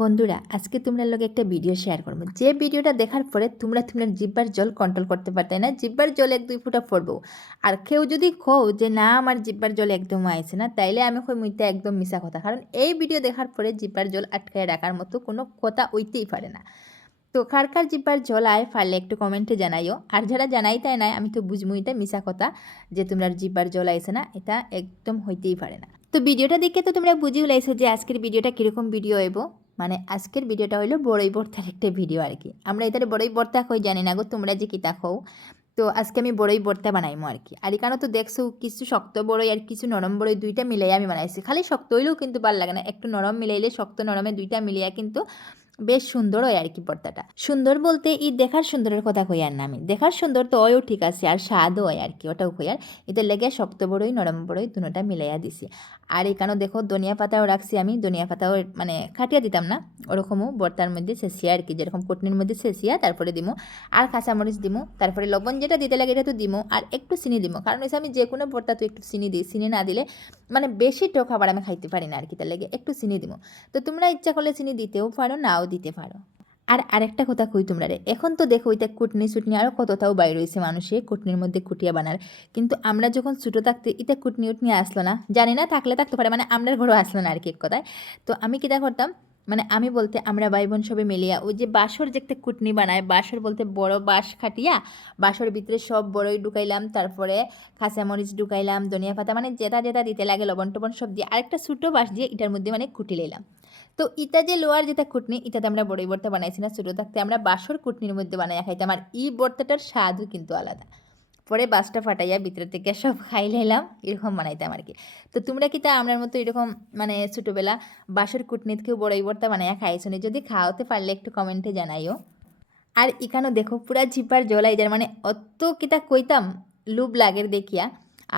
বন্ধুরা আজকে তোমরা লগে একটা ভিডিও শেয়ার করবো, যে ভিডিওটা দেখার পরে তোমরা জিব্বার জল কন্ট্রোল করতে পারতে না, জিব্বার জল এক দুই ফুটা পড়বো। আর কেউ যদি কও যে না আমার জিব্বার জল একদম আইছে না, তাইলে আমি কই মুইতে একদম মিশা কথা, কারণ এই ভিডিও দেখার পরে জিব্বার জল আটকায় রাখার মতো কোনো কথা হইতেই পারে না। তো কার কার জিব্বার জল আয় পারলে একটু কমেন্টে জানাইও, আর যারা জানাইতাই নাই আমি তো বুঝবো এটা মিশা কথা, যে তোমরা জিব্বার জল আইছে না, এটা একদম হইতেই পারে না। তো ভিডিওটা দেখে তো তোমরা বুঝিও লাইছো যে আজকের ভিডিওটা কীরকম ভিডিও হইব। মানে আজকের ভিডিওটা হইলো বড়ই ভর্তার একটা ভিডিও আর কি। আমরা এটারে বড়ই ভর্তা কই জানি না গো, তোমরা যে কিতা খাও। তো আজকে আমি বড়ই ভর্তা বানাইমো আর কি। আর এখানে তো দেখছো কিছু শক্ত বড়ই আর কিছু নরম বড়ই দুইটা মিলাই আমি বানাইছি। খালি শক্ত হইলেও কিন্তু ভালো লাগে না, একটু নরম মিলাইলে শক্ত নরমে দুইটা মিলিয়া কিন্তু বেশ সুন্দর হয় আর কি ভর্তাটা। সুন্দর বলতে এই দেখার সুন্দরের কথা কই আর না, আমি দেখার সুন্দর তো ওইও ঠিক আছে, আর স্বাদও হয় আর কি, ওটাও কই। আর এতে লেগে শক্ত বড়ই নরম বড়ই দুটোটা মিলাইয়া দিছি। আর এখানেও দেখো ধনিয়া পাতাও রাখছি আমি, ধনিয়া পাতাও মানে কাটিয়া দিতাম না, ওরকমও ভর্তার মধ্যে শেষিয়া আর কি, যেরকম কুটনির মধ্যে শেষিয়া তারপরে দিমো। আর কাঁচামরিচ দিমো, তারপরে লবণ যেটা দিতে লাগে এটা তো দিমো, আর একটু চিনি দিমো, কারণ হচ্ছে আমি যে কোনো ভর্তা তো একটু চিনি দিই, চিনি না দিলে মানে বেশি টক খাবার আমি খাইতে পারি না আর কি, তার লেগে একটু চিনি দিমো। তো তোমরা ইচ্ছা করলে চিনি দিতেও পারো, নাও দিতে পারো। আর আরেকটা কথা কই তোমরা রে, এখন তো দেখো ওইটা কুটনি চুটনি আরও কতটাও বাইর হয়েছে মানুষে কুটনির মধ্যে কুটিয়া বানার, কিন্তু আমরা যখন ছোটো থাকতে এটা কুটনি উটনি আসলো না, জানি না থাকলে থাকতে পারে, মানে আমরার ঘরেও আসলো না আর কি এক কথায়। তো আমি কিটা করতাম, মানে আমি বলতে আমরা ভাই বোন সবে মিলিয়া ওই যে বাঁশর যে একটা কুটনি বানায়, বাঁশর বলতে বড় বাঁশ খাটিয়া বাঁশর ভিতরে সব বড়ই ঢুকাইলাম, তারপরে কাঁচামরিচ ঢুকাইলাম, ধনিয়া পাতা মানে যেটা যেটা দিতে লাগে লবণ টবণ সব দিয়ে আরেকটা ছোটো বাঁশ দিয়ে এটার মধ্যে মানে কুটি লইলাম। তো ইটা যে লোয়ার যেটা কুটনি ইটাতে আমরা বড়ই ভর্তা বানাইছি না, ছোটো থাকতে আমরা বাঁশর কুটনির মধ্যে বানাইয়া খাইতাম, আর এই ভর্তাটার স্বাদও কিন্তু আলাদা। পরে বাঁশটা ফাটাইয়া ভিতরে থেকে সব খাই লাইলাম, এরকম বানাইতাম আর কি। তো তোমরা কি তা আমার মতো এরকম মানে ছোটোবেলা বাঁশর কুটনিত কেউ বড়ই ভর্তা বানাইয়া খাইছো নি? যদি খাওয়াতে পারলে একটু কমেন্টে জানাইও। আর এখানেও দেখো পুরা জিপার জলাই যায়, মানে অত কিতা কইতাম লুব লাগের দেখিয়া।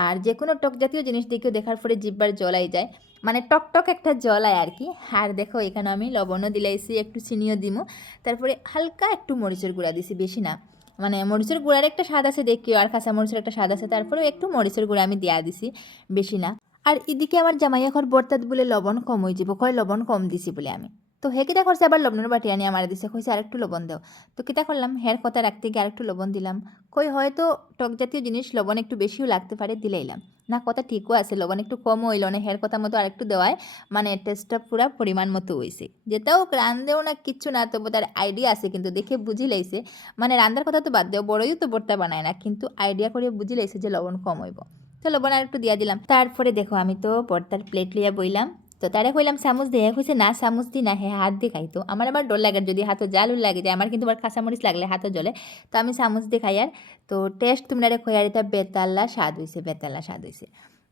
আর যে কোনো টক জাতীয় জিনিস দেখিও দেখার পরে জিব্বার জলাই যায়, মানে টক টক একটা জলায় আর কি। আর দেখো এখানে আমি লবণও দিলাইছি, একটু চিনিও দিমু, তারপরে হালকা একটু মরিচের গুঁড়া দিছি, বেশি না। মানে মরিচের গুঁড়ার একটা স্বাদ আছে দেখিও, আর কাঁচা মরিচের একটা স্বাদ আছে, তারপরেও একটু মরিচের গুঁড়া আমি দিয়া দিছি, বেশি না। আর এদিকে আমার জামাইয়া ঘর বর্তাত বলে লবণ কম হয়ে যাব, কয় লবণ কম দিছি বলে আমি। তো হে কিতা করছে আবার লবণের বাটি আনি আমার দিছে, কইছে আরেকটু লবণ দাও। তো কিতা করলাম, হের কথা রাখতে গিয়ে আরেকটু লবণ দিলাম। কই হয়তো টক জাতীয় জিনিস লবণ একটু বেশিও লাগতে পারে, দিলাইলাম। না কথা ঠিকও আছে, লবণ একটু কমও হইল না, হের কথা মতো আরেকটু দেওয়ায় মানে টেস্টটা পুরা পরিমাণ মতো হয়েছে। যেটাও রান্ধেও না কিচ্ছু না, তবু তার আইডিয়া আছে কিন্তু দেখে বুঝি লাইছে। মানে রান্নার কথা তো বাদ দেও, বড়ইও তো ভর্তা বানায় না, কিন্তু আইডিয়া করে বুঝি লাইছে যে লবণ কম হইব। তো লবণ আর একটু দিয়া দিলাম। তারপরে দেখো আমি তো ভর্তার প্লেট লইয়া বইলাম। তো তারা কইলাম চামচ দিয়ে, কইছে না চামচ দি না, হ্যাঁ হাত দিয়ে খাইতো। আমার আবার ডর লাগে যদি হাতও জাল লাগে যায়, আমার কিন্তু আবার কাঁচামরিচ লাগলে হাতও জ্বলে। তো আমি চামচ দিয়ে খাই। আর তো টেস্ট তোমরা কই আর এটা বেতাল্লা স্বাদ হয়েছে, বেতাল্লা স্বাদ হয়েছে।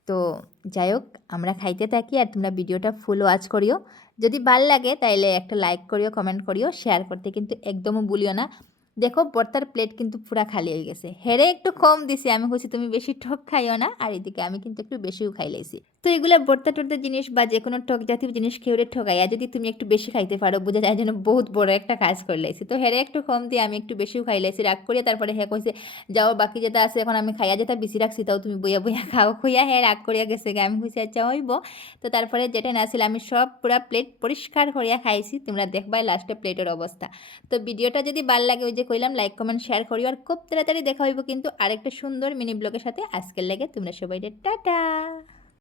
তো যাই হোক আমরা খাইতে থাকি, আর তোমরা ভিডিওটা ফুল ওয়াচ করিও। যদি ভাল লাগে তাইলে একটা লাইক করিও, কমেন্ট করিও, শেয়ার করতে কিন্তু একদমও ভুলিও না। দেখো ভর্তার প্লেট কিন্তু পুরা খালি হয়ে গেছে, হেরে একটু কম দিছি, আমি কইছি তুমি বেশি টক খাইও না, আর এদিকে আমি কিন্তু একটু বেশিও খাই লাইছি। তো এগুলো ভর্তা টর্তা জিনিস বা যে কোনো টক জাতীয় জিনিস খেউরে ঠকাইয়া যদি তুমি একটু বেশি খাইতে পারো, বোঝা যায় যেন বহুত বড় একটা কাজ করে লাইছি। তো হেরে একটু কম দিয়ে আমি একটু বেশিও খাই লাইছি, রাগ করিয়া। তারপরে হ্যাঁ কইছে যাও বাকি যেটা আছে এখন আমি খাইয়া যেটা বেশি রাখছি তাও তুমি বইয়া বইয়া খাও, খুইয়া হ্যাঁ রাগ করিয়া গেছে গে। আমি কইছি আচ্ছা হইব। তো তারপরে যেটা না ছিল আমি সব পুরা প্লেট পরিষ্কার করিয়া খাইছি, তোমরা দেখবাই লাস্টে প্লেটের অবস্থা। তো ভিডিওটা যদি ভালো লাগে ওই যে কইলাম লাইক কমেন্ট শেয়ার করিও, আর খুব তাড়াতাড়ি দেখা হইব কিন্তু আরেকটা সুন্দর মিনি ব্লগের সাথে। আজকের লাগে তোমরা সবাই টাটা।